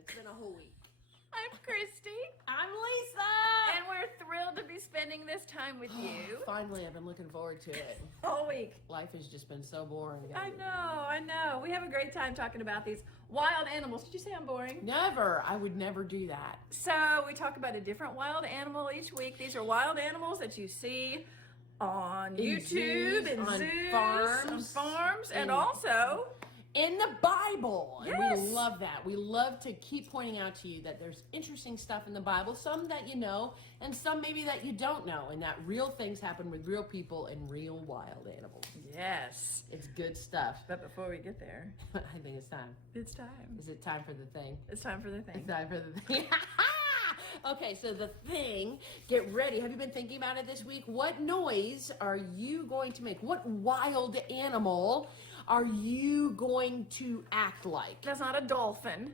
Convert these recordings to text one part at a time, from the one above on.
It's been a whole week. I'm Christy. I'm Lisa. And we're thrilled to be spending this time with you. Finally, I've been looking forward to it. All week. Life has just been so boring. I know. We have a great time talking about these wild animals. Did you say I'm boring? Never. I would never do that. So we talk about a different wild animal each week. These are wild animals that you see on YouTube, in on zoos, farms, and also in the Bible. Yes. And we love that. We love to keep pointing out to you that there's interesting stuff in the Bible, some that you know, and some maybe that you don't know, and that real things happen with real people and real wild animals. yes. It's good stuff. But before we get there, I think it's time. it's time. Is it time for the thing? It's time for the thing. It's time for the thing. Okay, so the thing, get ready. Have you been thinking about it this week? What noise are you going to make? What wild animal are you going to act like? That's not a dolphin.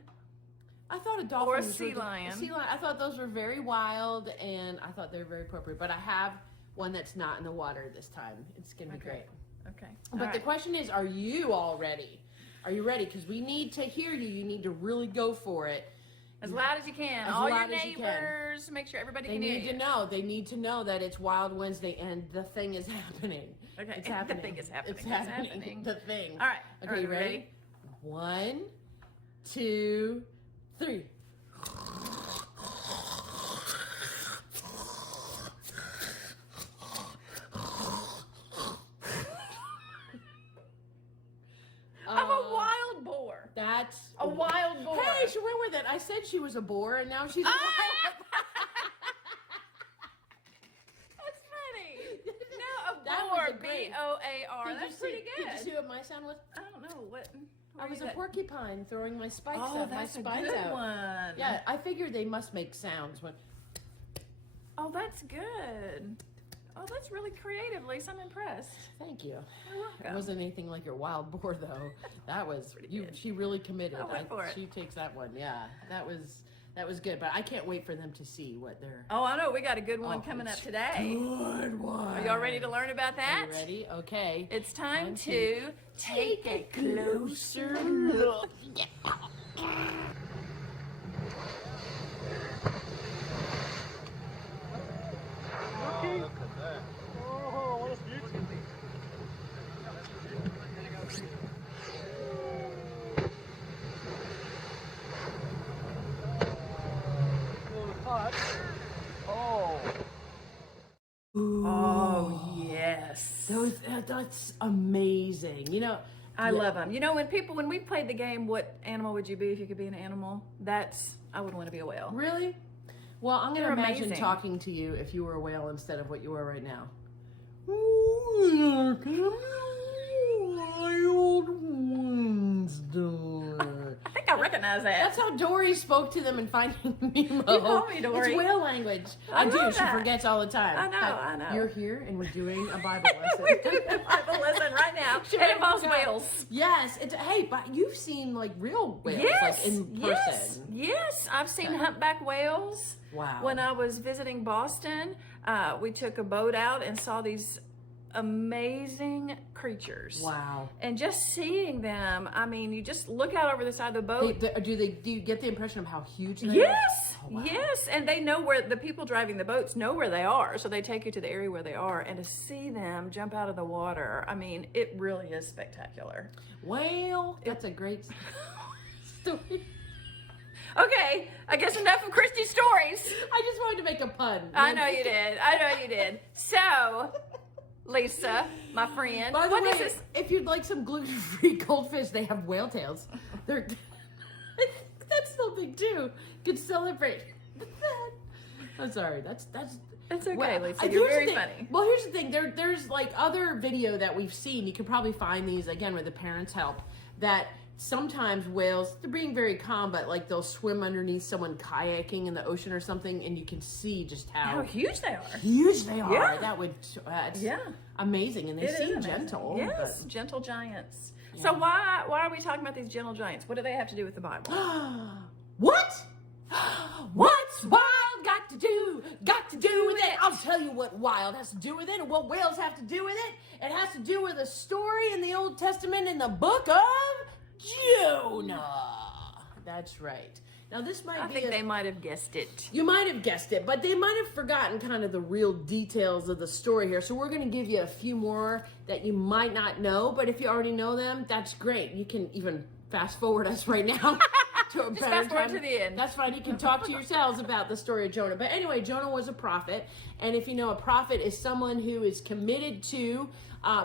I thought a dolphin Or a was sea lion. A sea lion. I thought those were very wild, and I thought they were very appropriate. But I have one that's not in the water this time. It's going to be great. Okay. But the question is, are you all ready? Are you ready? Because we need to hear you. You need to really go for it. As loud as you can. As All your loud as you can. neighbors. Make sure everybody They can hear need you. to know. They need to know that it's Wild Wednesday and the thing is happening. Okay. It's happening. The thing is happening. It's It's happening. happening. The thing. All right. Okay, All right, you ready? 1, 2, 3. I'm a wild boar. That's A wild boar. Hey, she went with it. I said she was a boar, and now she's a wild. That's funny. No, a That boar. was a great- B-O-A-R. Did That's you pretty see? good. Did you see what my sound was? I don't know what. I was a that? porcupine throwing my spikes Oh, out. that's my a spines good out. one. Yeah, I figured they must make sounds when. Oh, that's good. Oh, that's really creative, Lisa. I'm impressed. Thank you. You're welcome. It wasn't anything like your wild boar though. That was you. good. She really committed. I went for it. She takes that one. Yeah, that was good. But I can't wait for them to see what they're. Oh, I know. We got a good one coming up it's today. Good one. Are y'all ready to learn about that? Are you ready? Okay. It's time Time to take a closer look. Look at that. Oh, what a beauty. Oh, yes. That's amazing. You know. I love them. You know, when we played the game, what animal would you be if you could be an animal? I would want to be a whale. Really? Well, I'm going to They're imagine amazing. talking to you if you were a whale instead of what you are right now. Wild Wednesday. I think I recognize that. That's how Dory spoke to them in Finding Nemo. You call me Dory. It's whale language. I do. love She that. forgets all the time. I know. You're here and we're doing a Bible lesson. We're doing the Bible lesson right now. It involves Yeah. whales. Yes. Hey, but you've seen like real whales, Yes, like in yes, person. yes. I've seen humpback whales. Wow. When I was visiting Boston, we took a boat out and saw these amazing creatures. Wow. And just seeing them, I mean, you just look out over the side of the boat. Do you get the impression of how huge they are? Yes, Oh, wow. yes, and they know where the people driving the boats know where they are, so they take you to the area where they are, and to see them jump out of the water, I mean, it really is spectacular. Well, that's a great story. Okay, I guess enough of Christy's stories. I just wanted to make a pun. I know you did. So, Lisa, my friend, By the what way, is this? if you'd like some gluten-free goldfish, they have whale tails. They're that's something too. You could celebrate that. I'm sorry. That's It's okay, well, Lisa. here's You're the very thing. funny. Well, here's the thing. There's like other video that we've seen. You could probably find these again with the parents' help. That sometimes whales, they're being very calm, but like they'll swim underneath someone kayaking in the ocean or something, and you can see just How huge they are. huge they are. Yeah. That would it's Yeah. amazing, and they It is seem amazing. gentle. Yes, gentle giants. So why are we talking about these gentle giants? What do they have to do with the Bible? What? What's wild got to do? Got to do with it. I'll tell you what wild has to do with it and what whales have to do with it. It has to do with a story in the Old Testament in the book of Jonah. That's right. Now this might I be think they might have guessed it. You might have guessed it, but they might have forgotten kind of the real details of the story here. So we're going to give you a few more that you might not know, but if you already know them, that's great. You can even fast forward us right now to a Just better fast forward time. to the end. That's fine. You can talk to yourselves about the story of Jonah. But anyway, Jonah was a prophet, and if you know, a prophet is someone who is committed to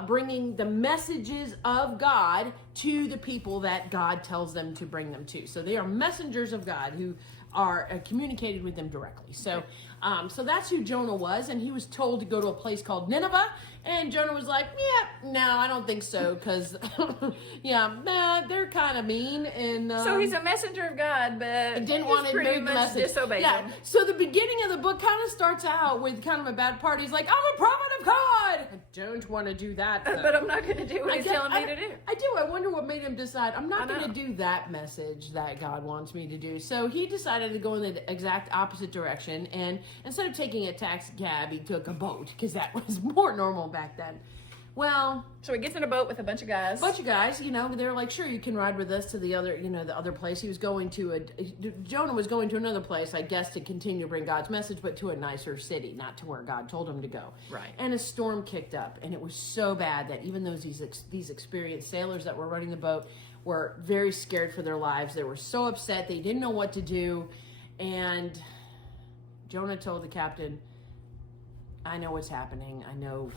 bringing the messages of God to the people that God tells them to bring them to. So they are messengers of God who are communicated with them directly. So, so that's who Jonah was, and he was told to go to a place called Nineveh. And Jonah was like, "Yeah, no, I don't think so, because they're kind of mean." And So he's a messenger of God, but didn't want to pretty make the much message. disobeyed Yeah. him. So the beginning of the book kind of starts out with kind of a bad part. He's like, "I'm a prophet of God." I don't want to do that, though. But I'm not going to do what he's telling me to do. I do. I wonder what made him decide, I'm not I going to know. do that message that God wants me to do. So he decided to go in the exact opposite direction. And instead of taking a taxi cab, he took a boat, because that was more normal back then. Well, So he gets in a boat with a bunch of guys. they're like, "Sure, you can ride with us to the other, the other place." He was going to Jonah was going to another place, I guess, to continue to bring God's message, but to a nicer city, not to where God told him to go. Right. And a storm kicked up, and it was so bad that even these experienced sailors that were running the boat were very scared for their lives. They were so upset, they didn't know what to do, and Jonah told the captain, "I know what's happening. I know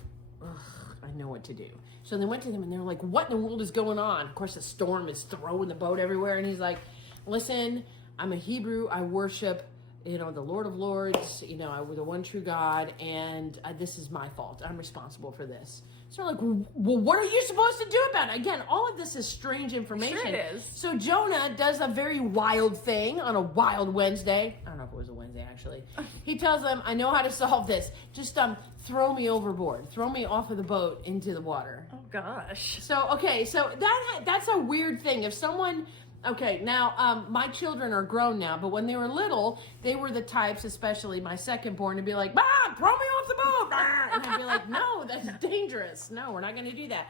what to do." So they went to him and they were like, "What in the world is going on?" Of course, the storm is throwing the boat everywhere. And he's like, "Listen, I'm a Hebrew. I worship, the Lord of Lords, the one true God. And this is my fault. I'm responsible for this." So they're like, "Well, what are you supposed to do about it?" Again, all of this is strange information. Sure it is. So Jonah does a very wild thing on a wild Wednesday. I don't know if it was a Wednesday, actually. He tells them, "I know how to solve this. Just throw me overboard. Throw me off of the boat into the water." Oh, gosh. So, okay, so that's a weird thing. If someone... Okay, now, my children are grown now, but when they were little, they were the types, especially my second born, to be like, "Mom, throw me off the boat!" And I'd be like, "No, that's dangerous. No, we're not going to do that."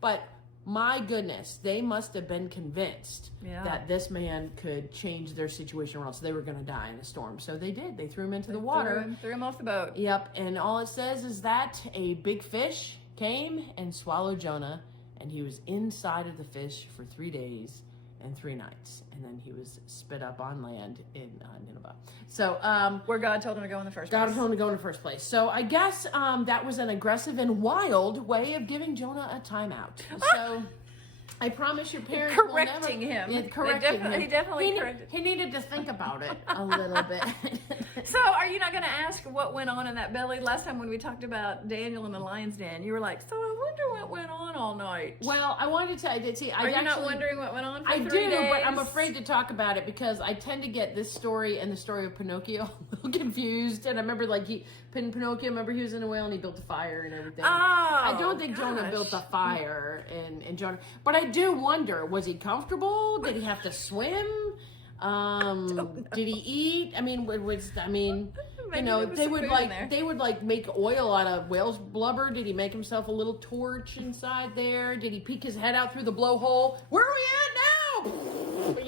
But my goodness, they must have been convinced that this man could change their situation, or else they were going to die in a storm. So they did. They threw him into the water. Threw him off the boat. Yep, and all it says is that a big fish came and swallowed Jonah, and he was inside of the fish for 3 days and 3 nights, and then he was spit up on land in Nineveh. So, Where God told him to go in the first God place. told him to go in the first place. So I guess that was an aggressive and wild way of giving Jonah a timeout. So I promise your parents Correcting will never... him. Yeah, correcting him. He definitely corrected. He needed to think about it a little bit. So, are you not going to ask what went on in that belly? Last time when we talked about Daniel in the lion's den, you were like, "So I wonder what went on all night." Well, I wanted to tell you, see, Are you not wondering what went on for 3 do, days? but I'm afraid to talk about it because I tend to get this story and the story of Pinocchio a little confused. And I remember, Pinocchio, he was in a whale and he built a fire and everything. Oh, I don't think Jonah gosh. built a fire in Jonah. But I do wonder, was he comfortable? Did he have to swim? Did he eat? Maybe there was they some would food in there. they would make oil out of whale's blubber. Did he make himself a little torch inside there? Did he peek his head out through the blowhole? Where are we at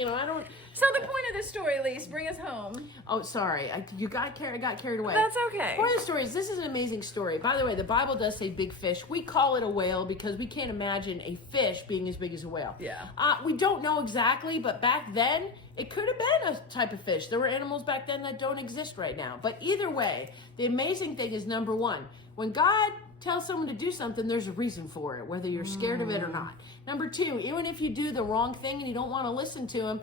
now? I don't. So the point of this story, Lise, bring us home. Oh, sorry, I got carried away. That's okay. One of the stories. This is an amazing story. By the way, the Bible does say big fish. We call it a whale because we can't imagine a fish being as big as a whale. Yeah. We don't know exactly, but back then it could have been a type of fish. There were animals back then that don't exist right now. But either way, the amazing thing is, number one, when God tells someone to do something, there's a reason for it, whether you're scared of it or not. Number two, even if you do the wrong thing and you don't want to listen to him,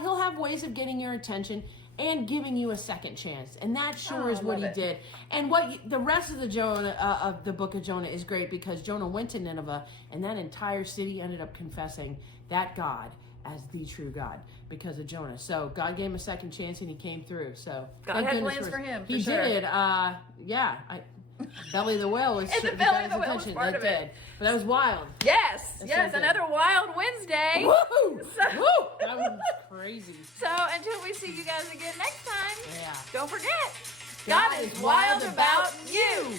he'll have ways of getting your attention and giving you a second chance. And that sure is what he did. And the rest of the book of Jonah is great, because Jonah went to Nineveh and that entire city ended up confessing that God as the true God because of Jonah. So God gave him a second chance and he came through. So God had plans for him, for He sure. did. Belly of the whale was And the belly of the whale was part of it. But that was wild. Yes, That yes, sounds good. another wild Wednesday. Woo! So- Woo! That was crazy. So until we see you guys again next time, Yeah. don't forget, God is wild about you.